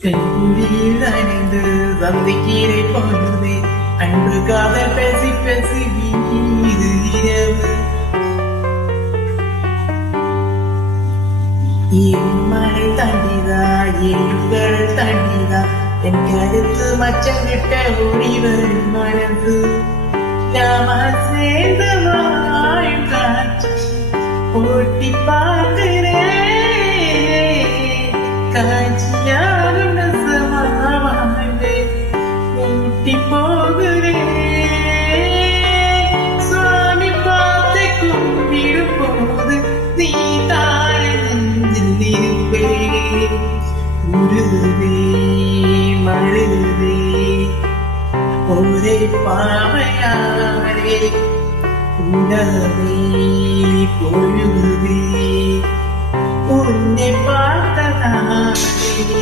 கைக்குழியில் அணிந்து சந்திக்கீரை போனதே அன்பு காதல் பேசி பேசி வீது இரவு மழை தாண்டிதா ஏழுகள் தாண்டிதா என் கருத்து மச்சம் கிட்ட ஓடிவர் மனது நாம சேர்ந்த வாழ்ந்தாச்சு போட்டி பார்க்கிறேன் காட்சியாகும் நசமாவே ஊட்டி போகிறேன் சுவாமி பார்த்து கும்பிடும் போது நீ தாழ நெஞ்சில் இருப்பே உருகுவே மழுகுவே ஒரே பாவையாரே உலகமே பொழுகுவே உன்னை பார்த்ததாரே